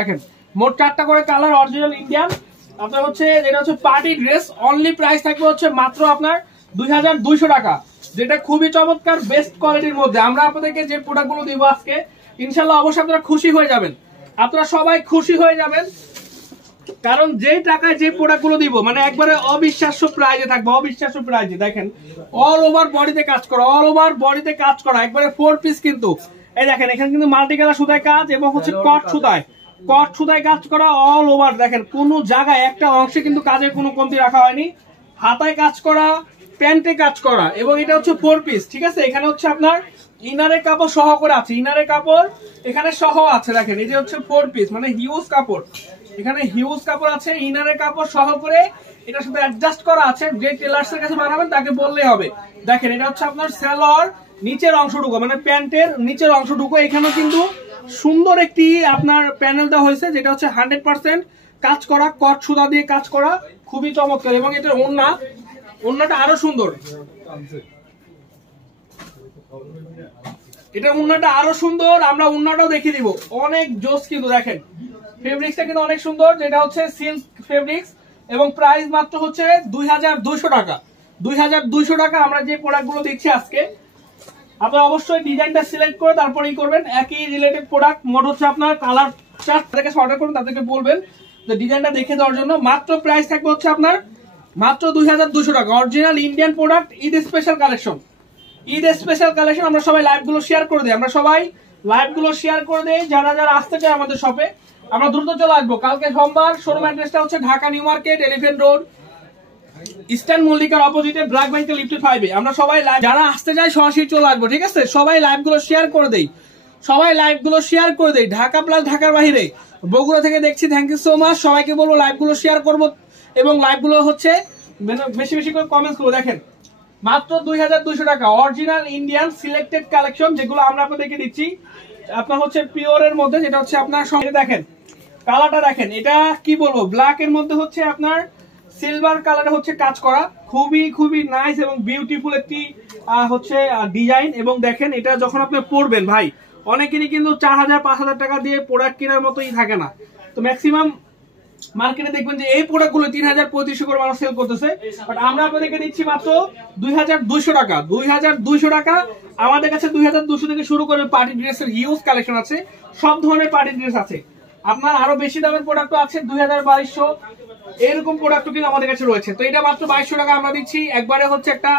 দেখেন মোট 4টা করে কালার, অরিজিনাল ইন্ডিয়ান। আপনার হচ্ছে যেটা হচ্ছে পার্টি ড্রেস, অনলি প্রাইস থাকবে হচ্ছে মাত্র আপনার 2200 টাকা, যেটা খুবই চমৎকার বেস্ট কোয়ালিটির মধ্যে। আমরা আপনাদেরকে যে প্রোডাক্টগুলো দিব আজকে ইনশাল্লাহ অবশ্যই আপনারা খুশি হয়ে যাবেন, আপনারা সবাই খুশি হয়ে যাবেন, কারণ যেই টাকায় যে প্রোডাক্টগুলো দিব মানে একবারে অবিশ্বাস্য প্রাইজে থাকবে, অবিশ্বাস্য প্রাইজে। দেখেন অল ওভার বডিতে কাজ করা, অল ওভার বডিতে কাজ করা, একবারে 4 পিস কিন্তু। এই দেখেন এখানে কিন্তু মাল্টি কালার সুতায় কাজ এবং হচ্ছে কট সুতায় কাজ করা অল ওভার। দেখেন কোনো জায়গায় একটা অংশে কিন্তু কাজের কোনো কমতি রাখা হয়নি, হাতায় কাজ করা, প্যান্টে কাজ করা, এবং এটা হচ্ছে 4 পিস, ঠিক আছে। এখানে হচ্ছে আপনার ইনারের কাপড় সহ করে আছে, ইনারের কাপড় এখানে সহ আছে। দেখেন এই যে হচ্ছে 4 পিস মানে হিউজ কাপড়, এখানে হিউজ কাপড় আছে, ইনারের কাপড় সহ করে এটার সাথে অ্যাডজাস্ট করা আছে। যে টেলার্স এর কাছে বানাবেন তাকে বললেই হবে। দেখেন এটা হচ্ছে আপনার সালোয়ার নিচের অংশটুকু মানে প্যান্টের নিচের অংশটুকু, এখানে কিন্তু সুন্দর একটি আপনার প্যানেল দেওয়া হয়েছে, যেটা হচ্ছে 100% কাজ করা, কট সুতা দিয়ে কাজ করা, খুবই চমৎকার। এবং এটার ওড়নাটা আরো সুন্দর, এটা ওড়নাটা আরো সুন্দর, আমরা ওড়নাটাও দেখিয়ে দিব, অনেক জোস কিন্তু। দেখেন ফেব্রিক্সটা কিন্তু অনেক সুন্দর, যেটা হচ্ছে সিল্ক ফেব্রিক্স, এবং প্রাইস মাত্র হচ্ছে 2200 টাকা। 2200 টাকা আমরা যে প্রোডাক্টগুলো দিচ্ছি আজকে, আপনারা অবশ্যই ডিজাইনটা সিলেক্ট করে তারপরেই করবেন। একই রিলেটেড প্রোডাক্ট মোট হচ্ছে আপনার কালার চার্ট তাদেরকে অর্ডার করুন, তাদেরকে বলবেন যে ডিজাইনটা দেখে দেওয়ার জন্য। মাত্র প্রাইস থাকবে হচ্ছে আপনার মাত্র 2200 টাকা, original Indian product, Eid special collection. Eid special collection আমরা সবাই লাইভগুলো শেয়ার করে দিই, আমরা সবাই লাইভগুলো শেয়ার করে দেই। যারা যারা আসতে চায় আমাদের শপে, আমরা দ্রুত চলে আসবো। কালকে সোমবার, শোরুম অ্যাড্রেসটা হচ্ছে Dhaka New Market, Elephant Road, Eastern মল্লিকার অপোজিটে, ব্র্যাক ব্যাংকের লিফটে 5 এ। আমরা সবাই যারা আসতে চাই সরাসরি চলে আসবো, ঠিক আছে। সবাই লাইভগুলো শেয়ার করে দেই, সবাই লাইভগুলো শেয়ার করে দেই, ঢাকা প্লাস ঢাকার বাইরে, বগুড়া থেকে দেখছি। থ্যাংক ইউ সো মাচ, সবাইকে বলবো লাইভগুলো শেয়ার করবো এবং লাইভগুলো হচ্ছে বেশি বেশি করে কমেন্টস করবো। দেখেন মাত্র 2200 টাকা, অরিজিনাল ইন্ডিয়ান সিলেক্টেড কালেকশন, যেগুলো আমরা আপনাদেরকে দিচ্ছি আপনার হচ্ছে পিওরের মধ্যে, যেটা হচ্ছে আপনার সঙ্গে। দেখেন কালারটা দেখেন, এটা কি বলবো, ব্ল্যাক এর মধ্যে হচ্ছে আপনার সিলভার কালারে হচ্ছে কাজ করা, খুবই খুবই নাইস এবং বিউটিফুল একটি হচ্ছে ডিজাইন। এবং দেখেন এটা যখন আপনি পরবেন ভাই, অনেকেরই কিন্তু 4000-5000 টাকা দিয়ে প্রোডাক্ট কেনার মতোই থাকে না, তো ম্যাক্সিমাম মার্কেটে দেখবেন যে এই প্রোডাক্টগুলো 3000-3500 করে মানুষ সেল করতেছে, বাট আমরা আপনাদেরকে দিচ্ছি মাত্র 2200 টাকা। 2200 টাকা আমাদের কাছে 2200 থেকে শুরু করে পার্টি ড্রেসের হিউজ কালেকশন আছে, সব ধরনের পার্টি ড্রেস আছে। আপনার আরো বেশি দামের প্রোডাক্টও আছে, 2200-2200 এরকম প্রোডাক্টও কিন্তু আমাদের কাছে রয়েছে। তো এটা মাত্র 2200 টাকা আমরা দিচ্ছি, একবারে হচ্ছে একটা